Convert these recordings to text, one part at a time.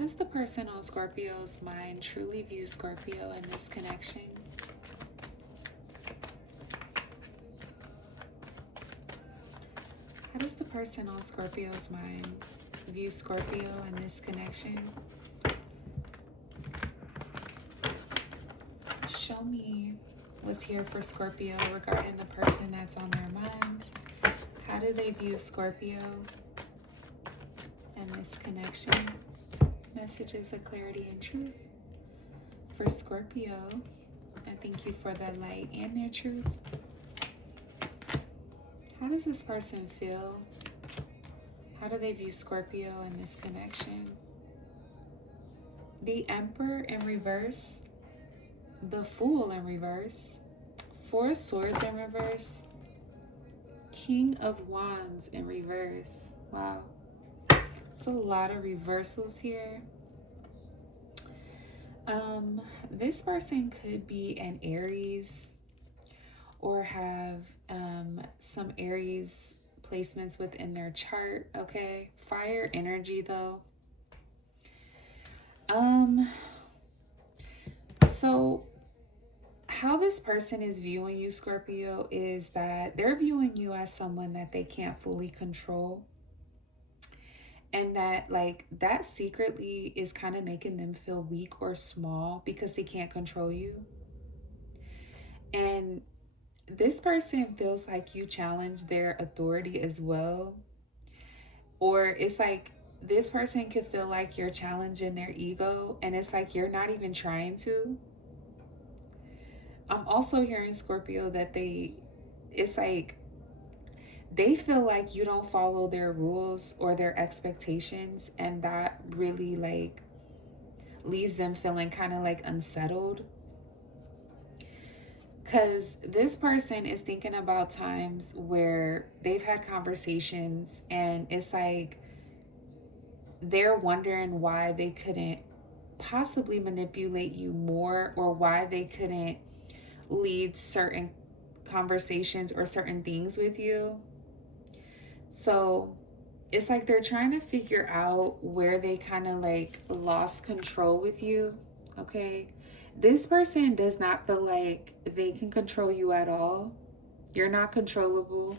does the person on Scorpio's mind truly view Scorpio in this connection? How does the person on Scorpio's mind view Scorpio in this connection? Show me what's here for Scorpio regarding the person that's on their mind. How do they view Scorpio in this connection? Messages of clarity and truth for Scorpio. I thank you for their light and their truth. How does this person feel? How do they view Scorpio in this connection? The Emperor in reverse, the Fool in reverse, Four of Swords in reverse, King of Wands in reverse. Wow. There's a lot of reversals here. This person could be an Aries or have some Aries placements within their chart, okay? Fire energy though. So how this person is viewing you, Scorpio, is that they're viewing you as someone that they can't fully control. And that that secretly is kind of making them feel weak or small because they can't control you. And this person feels like you challenge their authority as well. Or it's like this person could feel like you're challenging their ego and it's like you're not even trying to. I'm also hearing, Scorpio, that it's like they feel like you don't follow their rules or their expectations, and that really leaves them feeling kind of unsettled. Because this person is thinking about times where they've had conversations and it's like they're wondering why they couldn't possibly manipulate you more, or why they couldn't lead certain conversations or certain things with you. So it's like they're trying to figure out where they kind of lost control with you, okay? This person does not feel like they can control you at all. You're not controllable.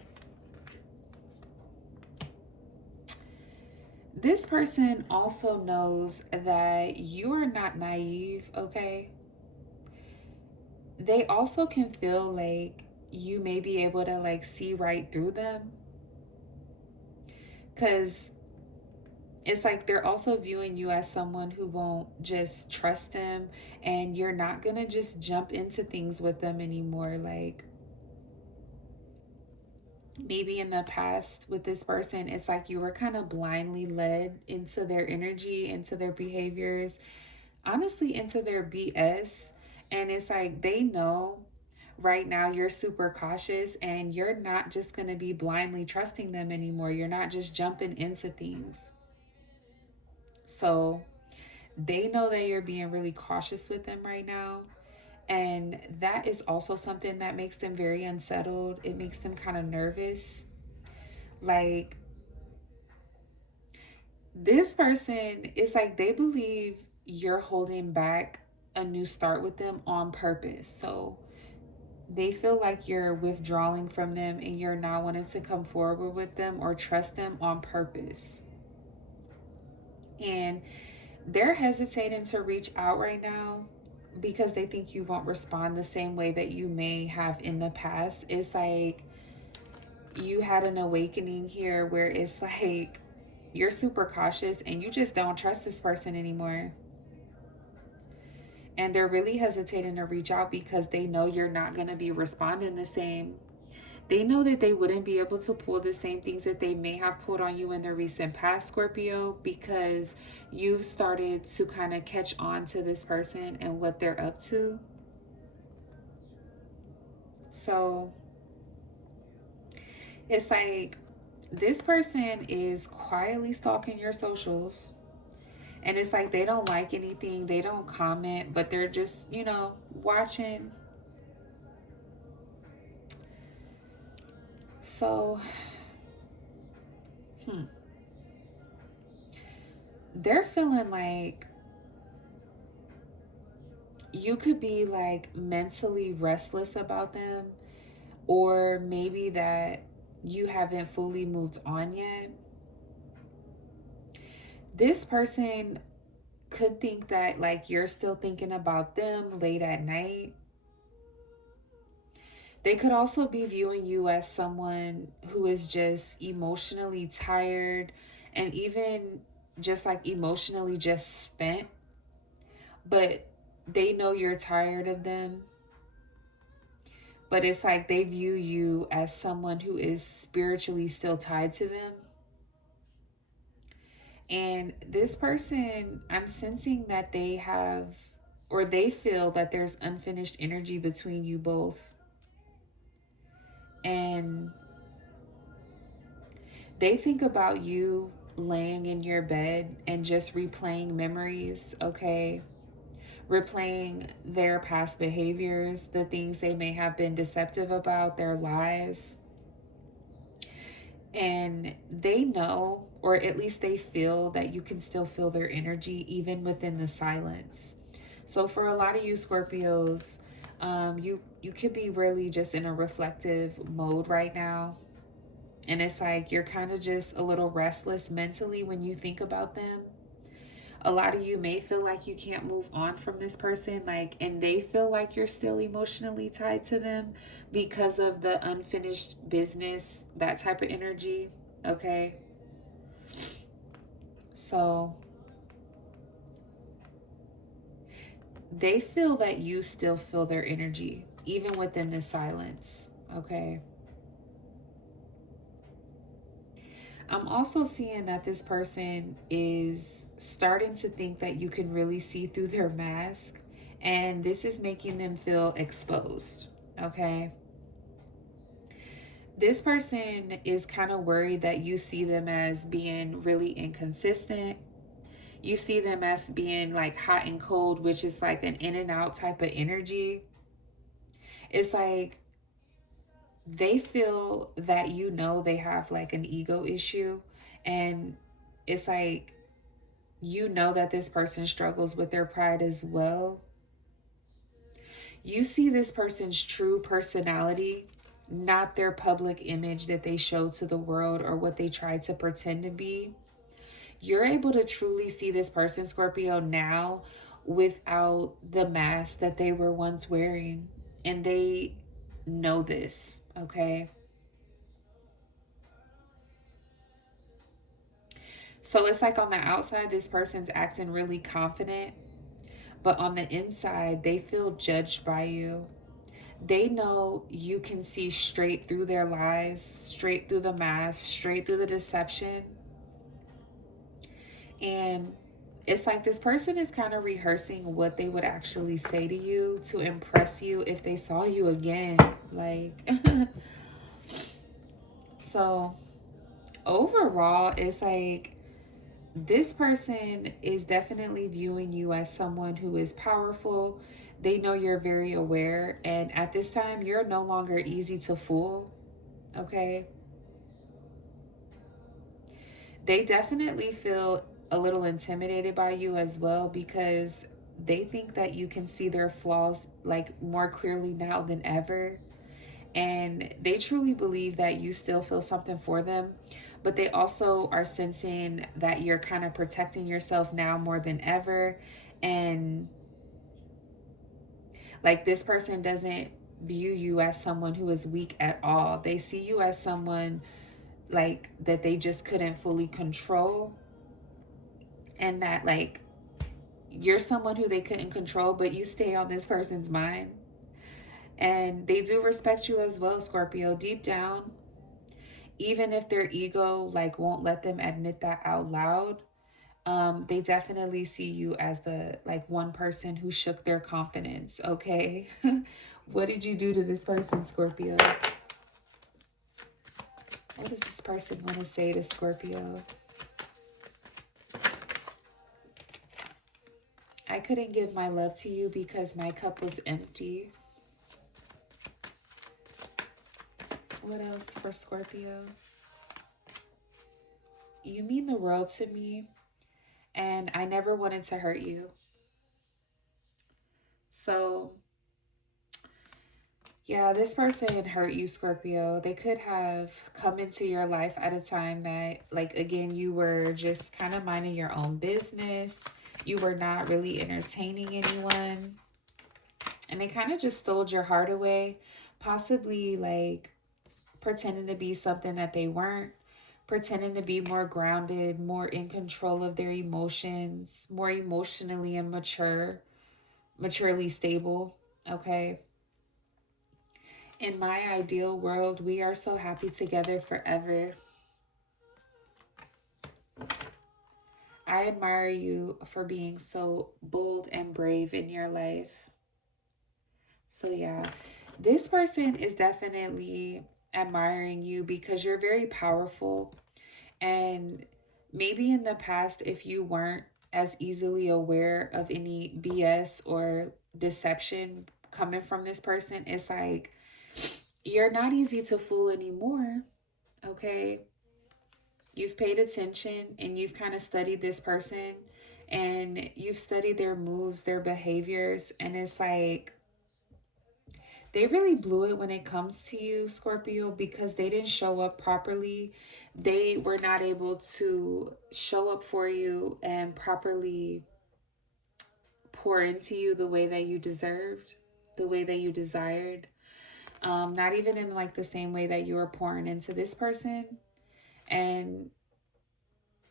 This person also knows that you are not naive, okay? They also can feel like you may be able to see right through them. Because it's like they're also viewing you as someone who won't just trust them, and you're not gonna just jump into things with them anymore. Like maybe in the past with this person, it's like you were kind of blindly led into their energy, into their behaviors, honestly into their BS. And it's like they know right now you're super cautious and you're not just going to be blindly trusting them anymore. You're not just jumping into things. So they know that you're being really cautious with them right now. And that is also something that makes them very unsettled. It makes them kind of nervous. Like this person, it's like they believe you're holding back a new start with them on purpose. So they feel like you're withdrawing from them and you're not wanting to come forward with them or trust them on purpose. And they're hesitating to reach out right now because they think you won't respond the same way that you may have in the past. It's like you had an awakening here where it's like you're super cautious and you just don't trust this person anymore. And they're really hesitating to reach out because they know you're not going to be responding the same. They know that they wouldn't be able to pull the same things that they may have pulled on you in the recent past, Scorpio, because you've started to kind of catch on to this person and what they're up to. So it's like this person is quietly stalking your socials. And it's like they don't like anything, they don't comment, but they're just, watching. So, they're feeling like you could be like mentally restless about them, or maybe that you haven't fully moved on yet. This person could think that like you're still thinking about them late at night. They could also be viewing you as someone who is just emotionally tired and even just like emotionally just spent, but they know you're tired of them. But it's like they view you as someone who is spiritually still tied to them. And this person, I'm sensing that they have, or they feel that there's unfinished energy between you both. And they think about you laying in your bed and just replaying memories, okay? Replaying their past behaviors, the things they may have been deceptive about, their lies. And they know, or at least they feel, that you can still feel their energy even within the silence. So for a lot of you Scorpios, you could be really just in a reflective mode right now. And it's like you're kind of just a little restless mentally when you think about them. A lot of you may feel like you can't move on from this person, like, and they feel like you're still emotionally tied to them because of the unfinished business, that type of energy. Okay. So they feel that you still feel their energy, even within this silence. Okay. I'm also seeing that this person is starting to think that you can really see through their mask, and this is making them feel exposed. Okay. This person is kind of worried that you see them as being really inconsistent. You see them as being like hot and cold, which is like an in and out type of energy. It's like they feel that they have like an ego issue, and it's like that this person struggles with their pride as well. You see this person's true personality, not their public image that they show to the world or what they try to pretend to be. You're able to truly see this person, Scorpio, now without the mask that they were once wearing. And they know this, okay? So it's like on the outside, this person's acting really confident, but on the inside, they feel judged by you. They know you can see straight through their lies, straight through the mask, straight through the deception. And it's like this person is kind of rehearsing what they would actually say to you to impress you if they saw you again. Like, so overall, it's like this person is definitely viewing you as someone who is powerful. They know you're very aware, and at this time, you're no longer easy to fool. Okay. They definitely feel a little intimidated by you as well, because they think that you can see their flaws like more clearly now than ever. And they truly believe that you still feel something for them, but they also are sensing that you're kind of protecting yourself now more than ever. And like this person doesn't view you as someone who is weak at all. They see you as someone like that they just couldn't fully control, and that like you're someone who they couldn't control, but you stay on this person's mind. And they do respect you as well, Scorpio, deep down, even if their ego like won't let them admit that out loud. They definitely see you as the like one person who shook their confidence. Okay. What did you do to this person, Scorpio? What does this person want to say to Scorpio? I couldn't give my love to you because my cup was empty. What else for Scorpio? You mean the world to me, and I never wanted to hurt you. So, yeah, this person hurt you, Scorpio. They could have come into your life at a time that, like, again, you were just kind of minding your own business. You were not really entertaining anyone. And they kind of just stole your heart away, possibly like pretending to be something that they weren't, pretending to be more grounded, more in control of their emotions, more emotionally immature, maturely stable. Okay. In my ideal world, we are so happy together forever. I admire you for being so bold and brave in your life. So, yeah, this person is definitely admiring you because you're very powerful. And maybe in the past, if you weren't as easily aware of any BS or deception coming from this person, it's like you're not easy to fool anymore. Okay. You've paid attention and you've kind of studied this person and you've studied their moves, their behaviors. And it's like they really blew it when it comes to you, Scorpio, because they didn't show up properly. They were not able to show up for you and properly pour into you the way that you deserved, the way that you desired. Not even in like the same way that you were pouring into this person. And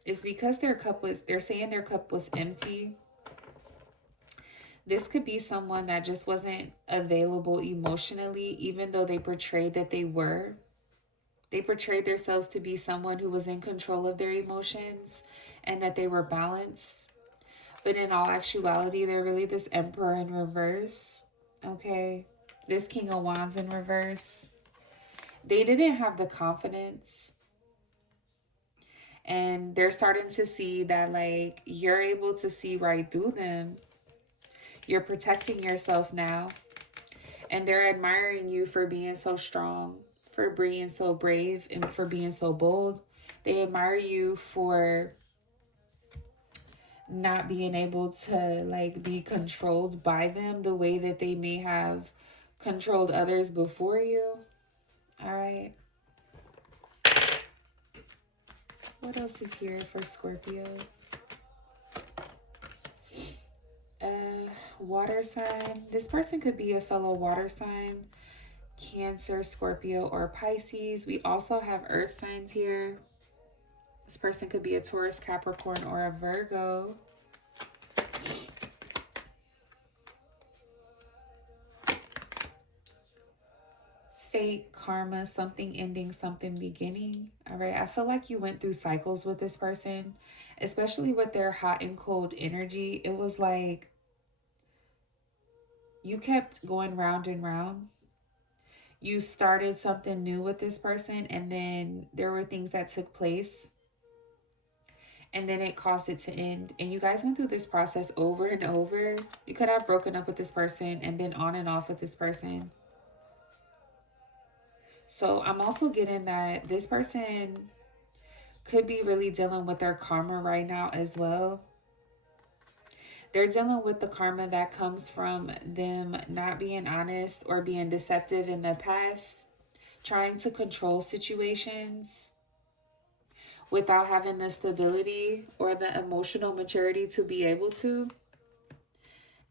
it's because they're saying their cup was empty. This could be someone that just wasn't available emotionally, even though they portrayed that they were. They portrayed themselves to be someone who was in control of their emotions and that they were balanced. But in all actuality, they're really this Emperor in reverse. Okay. This King of Wands in reverse. They didn't have the confidence. And they're starting to see that, like, you're able to see right through them. You're protecting yourself now. And they're admiring you for being so strong, for being so brave, and for being so bold. They admire you for not being able to like be controlled by them the way that they may have controlled others before you. All right. What else is here for Scorpio? Water sign. This person could be a fellow water sign. Cancer, Scorpio, or Pisces. We also have earth signs here. This person could be a Taurus, Capricorn, or a Virgo. Fate, karma, something ending, something beginning. All right. I feel like you went through cycles with this person, especially with their hot and cold energy. It was like you kept going round and round. You started something new with this person, and then there were things that took place, and then it caused it to end. And you guys went through this process over and over. You could have broken up with this person and been on and off with this person. So I'm also getting that this person could be really dealing with their karma right now as well. They're dealing with the karma that comes from them not being honest or being deceptive in the past, trying to control situations without having the stability or the emotional maturity to be able to.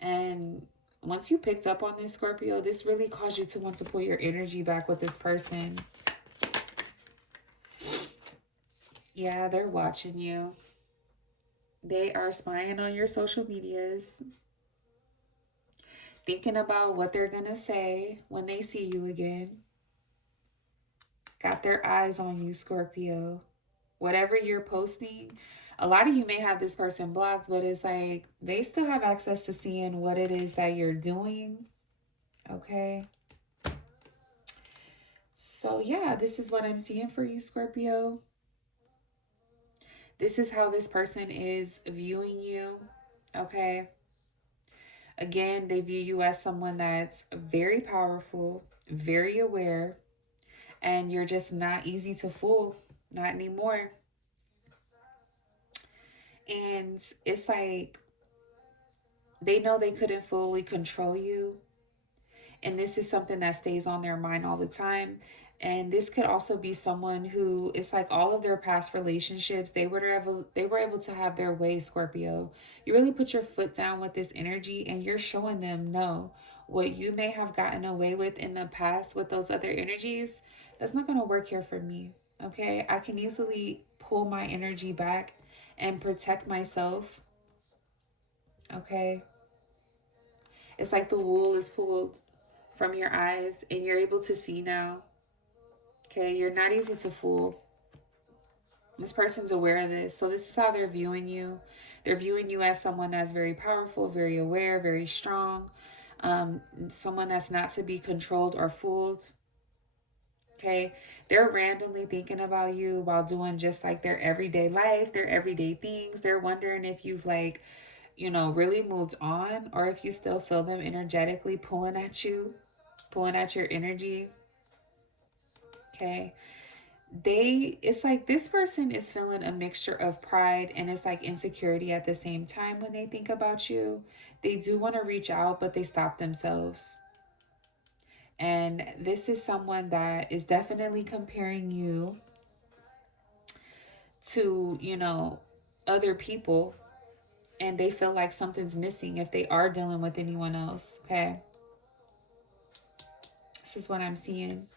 And once you picked up on this, Scorpio, this really caused you to want to pull your energy back with this person. Yeah, they're watching you. They are spying on your social medias, thinking about what they're going to say when they see you again. Got their eyes on you, Scorpio. Whatever you're posting, a lot of you may have this person blocked, but it's like they still have access to seeing what it is that you're doing. Okay. So, yeah, this is what I'm seeing for you, Scorpio. This is how this person is viewing you. Okay. Again, they view you as someone that's very powerful, very aware, and you're just not easy to fool. Not anymore. And it's like they know they couldn't fully control you, and this is something that stays on their mind all the time. And this could also be someone who, it's like all of their past relationships, they were able to have their way. Scorpio, you really put your foot down with this energy, and you're showing them, no, what you may have gotten away with in the past with those other energies, that's not going to work here for me. Okay, I can easily pull my energy back and protect myself. Okay, it's like the wool is pulled from your eyes and you're able to see now. Okay, you're not easy to fool. This person's aware of this. So, this is how they're viewing you. They're viewing you as someone that's very powerful, very aware, very strong, someone that's not to be controlled or fooled. Okay, they're randomly thinking about you while doing just like their everyday life, their everyday things. They're wondering if you've, like, really moved on, or if you still feel them energetically pulling at you, pulling at your energy. Okay, it's like this person is feeling a mixture of pride and it's like insecurity at the same time when they think about you. They do want to reach out, but they stop themselves. And this is someone that is definitely comparing you to, other people, and they feel like something's missing if they are dealing with anyone else. Okay, this is what I'm seeing.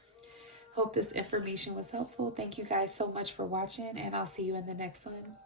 Hope this information was helpful. Thank you guys so much for watching, and I'll see you in the next one.